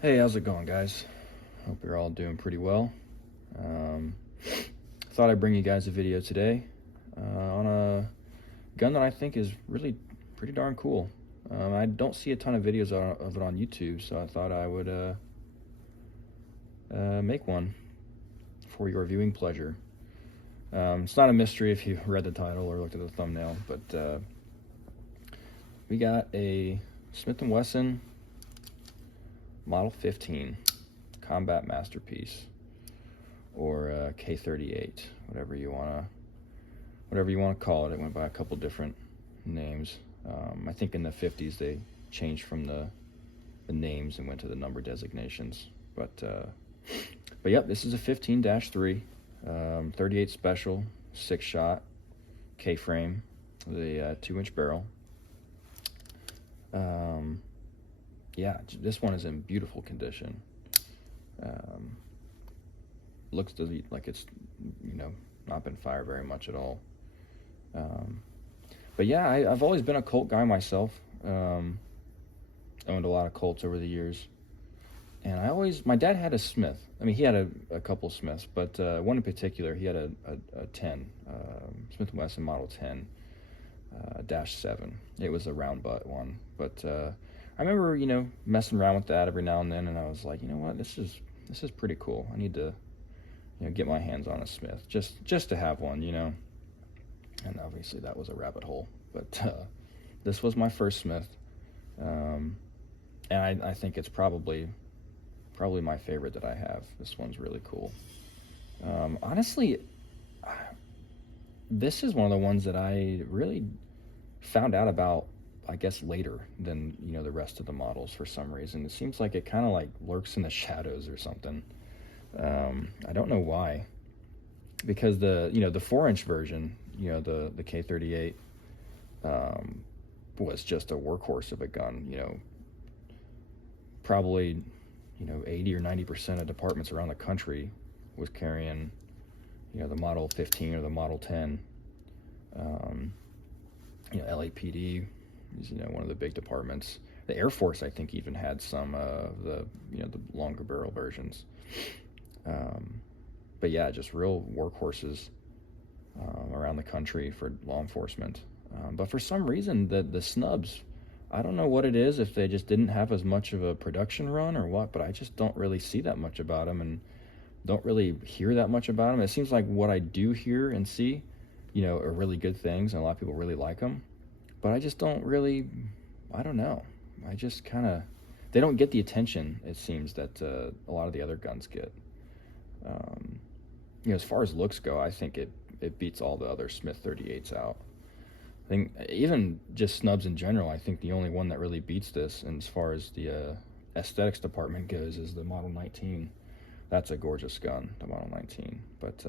Hey, how's it going, guys? Hope you're all doing pretty well. Um, Thought I'd bring you guys a video today on a gun that I think is really pretty darn cool. I don't see a ton of videos of it on YouTube, so I thought I would make one for your viewing pleasure. It's not a mystery if you read the title or looked at the thumbnail, but we got a Smith & Wesson Model 15 Combat Masterpiece, or K38, whatever you wanna call it. It went by a couple different names. I think in the 50s they changed from the names and went to the number designations. But yep, this is a 15-3, 38 special, 6-shot K-frame with a 2-inch barrel. Yeah, this one is in beautiful condition. Looks like it's, not been fired very much at all. But yeah, I've always been a Colt guy myself. Owned a lot of Colts over the years. And my dad had a Smith. I mean, he had a couple Smiths, but one in particular, he had a 10, Smith & Wesson Model 10, -7. It was a round butt one. But I remember, messing around with that every now and then, and I was like, you know what, this is pretty cool. I need to, get my hands on a Smith, just to have one, And obviously that was a rabbit hole. But this was my first Smith, and I think it's probably my favorite that I have. This one's really cool. Honestly, this is one of the ones that I really found out about, I guess, later than the rest of the models for some reason. It seems like it kind of like lurks in the shadows or something. I don't know why, because the 4-inch version, the K38, was just a workhorse of a gun. Probably 80 or 90% of departments around the country was carrying the Model 15 or the Model 10. LAPD is one of the big departments. The Air Force, I think, even had some of the the longer barrel versions. But yeah, just real workhorses around the country for law enforcement. But for some reason, the snubs, I don't know what it is, if they just didn't have as much of a production run or what, but I just don't really see that much about them and don't really hear that much about them. It seems like what I do hear and see, are really good things, and a lot of people really like them. But I just don't really, I don't know. I just kind of, they don't get the attention, it seems, that a lot of the other guns get. As far as looks go, I think it beats all the other Smith 38s out. I think even just snubs in general, I think the only one that really beats this, and as far as the aesthetics department goes, is the Model 19. That's a gorgeous gun, the Model 19. But,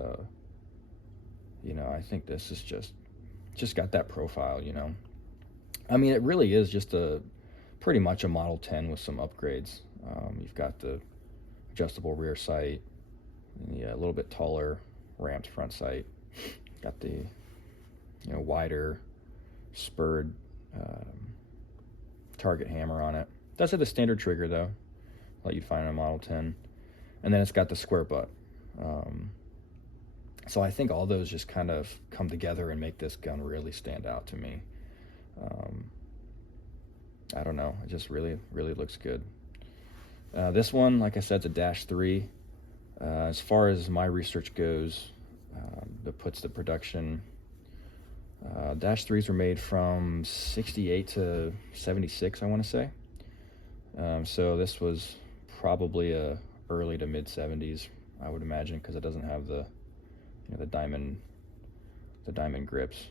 I think this is just got that profile, I mean, it really is just pretty much a Model 10 with some upgrades. You've got the adjustable rear sight, a little bit taller ramped front sight. Got the wider spurred target hammer on it. Does have the standard trigger though, like you'd find in a Model 10, and then it's got the square butt. So I think all those just kind of come together and make this gun really stand out to me. I don't know, it just really looks good. This one, like I said, it's a -3. As far as my research goes, that puts the production, -3s were made from 68 to 76, I want to say. So this was probably a early to mid 70s, I would imagine, because it doesn't have the diamond grips,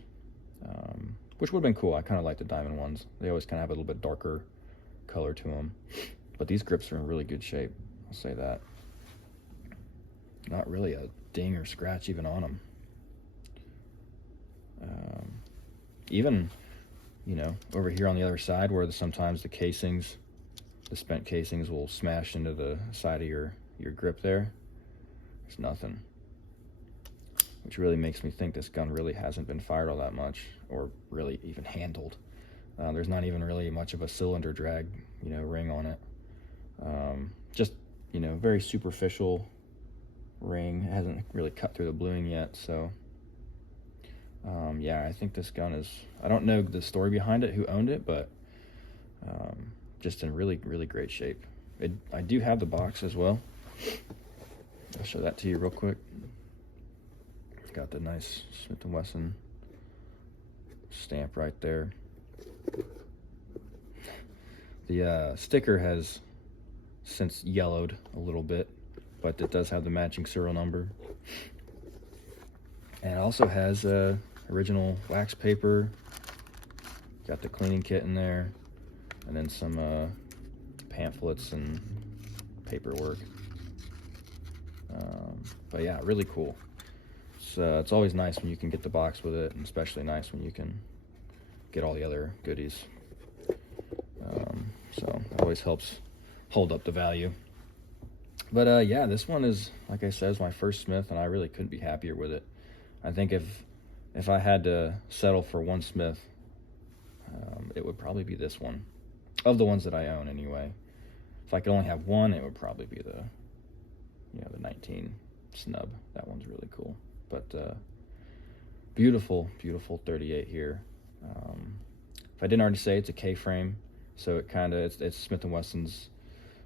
which would have been cool. I kind of like the diamond ones. They always kind of have a little bit darker color to them, but these grips are in really good shape, I'll say that. Not really a ding or scratch even on them. Even over here on the other side, where sometimes the spent casings will smash into the side of your grip there, there's nothing, which really makes me think this gun really hasn't been fired all that much, or really even handled. There's not even really much of a cylinder drag ring on it. just, very superficial ring. It hasn't really cut through the bluing yet, so yeah, I think this gun is, I don't know the story behind it, who owned it, but just in really, really great shape. I do have the box as well. I'll show that to you real quick. Got the nice Smith & Wesson stamp right there. The sticker has since yellowed a little bit, but it does have the matching serial number. And it also has original wax paper. Got the cleaning kit in there, and then some pamphlets and paperwork. But yeah, really cool. So it's always nice when you can get the box with it, and especially nice when you can get all the other goodies. So it always helps hold up the value. But yeah, this one is, like I said, is my first Smith, and I really couldn't be happier with it. I think if I had to settle for one Smith, it would probably be this one, of the ones that I own anyway. If I could only have one, it would probably be the 19 snub. That one's really cool. But beautiful, beautiful 38 here. If I didn't already say, it's a K-frame, so it's Smith & Wesson's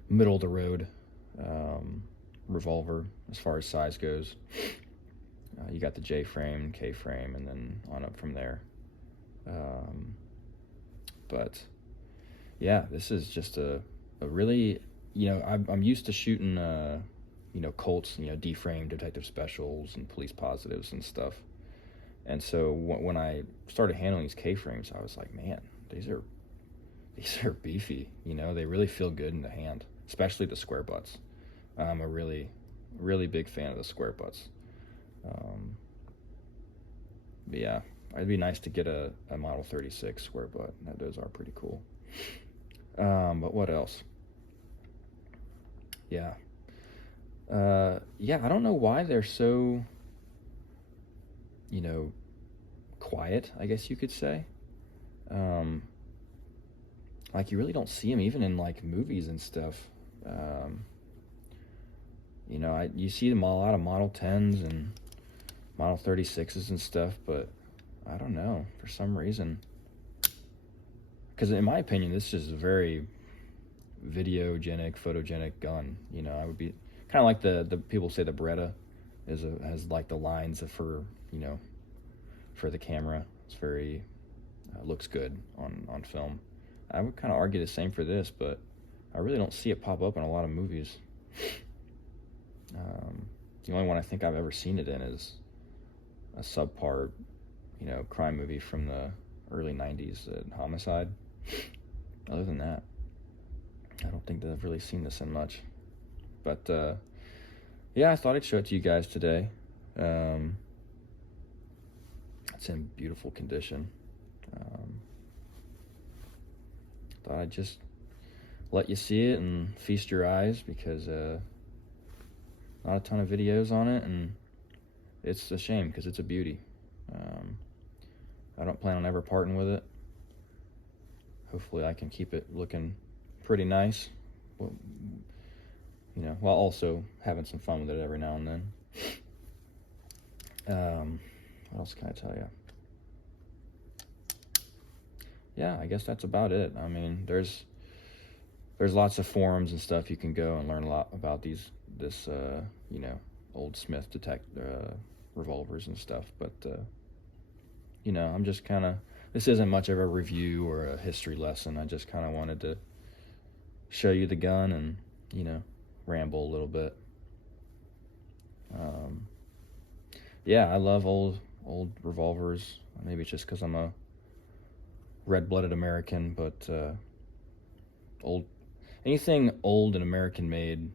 middle of the road revolver as far as size goes. You got the J-frame, K-frame, and then on up from there. But yeah, this is just a really, I'm used to shooting Colts, D-frame detective specials and police positives and stuff. And so when I started handling these K-frames, I was like, man, these are beefy. They really feel good in the hand, especially the square butts. I'm a really, really big fan of the square butts. But yeah, it'd be nice to get a Model 36 square butt. Those are pretty cool. But what else? Yeah. Yeah, I don't know why they're so, quiet, I guess you could say. Like, you really don't see them even in, like, movies and stuff. You see them a lot of Model 10s and Model 36s and stuff, but I don't know, for some reason. Because in my opinion, this is a very videogenic, photogenic gun. I would be kind of like the people say the Beretta has like the lines for for the camera. It's very looks good on film. I would kind of argue the same for this, but I really don't see it pop up in a lot of movies. The only one I think I've ever seen it in is a subpar, crime movie from the early 90s, Homicide. Other than that, I don't think that I've really seen this in much. But yeah, I thought I'd show it to you guys today. It's in beautiful condition. Thought I'd just let you see it and feast your eyes, because not a ton of videos on it, and it's a shame because it's a beauty. I don't plan on ever parting with it. Hopefully I can keep it looking pretty nice, while also having some fun with it every now and then. What else can I tell you? Yeah, I guess that's about it. I mean, there's lots of forums and stuff you can go and learn a lot about this old Smith revolvers and stuff. But I'm just kind of, this isn't much of a review or a history lesson. I just kind of wanted to show you the gun and ramble a little bit. Yeah, I love old revolvers. Maybe it's just because I'm a red-blooded American, but anything old and American made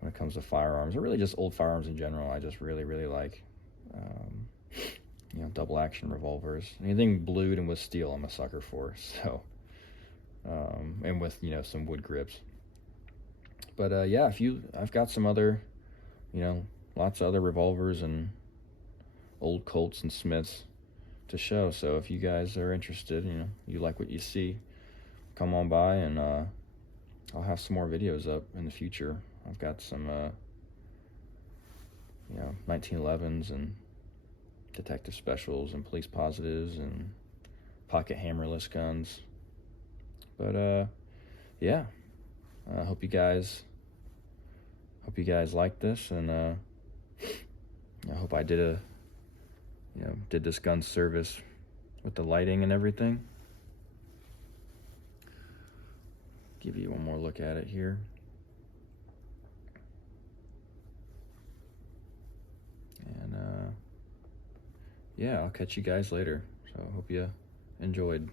when it comes to firearms, or really just old firearms in general, I just really, really like. Double action revolvers. Anything blued and with steel, I'm a sucker for. So, and with some wood grips. But yeah, I've got some other, lots of other revolvers and old Colts and Smiths to show. So if you guys are interested, you like what you see, come on by and I'll have some more videos up in the future. I've got some, 1911s and detective specials and police positives and pocket hammerless guns. But yeah, I hope you guys like this, and I hope I did this gun service with the lighting and everything. Give you one more look at it here. And yeah, I'll catch you guys later. So I hope you enjoyed.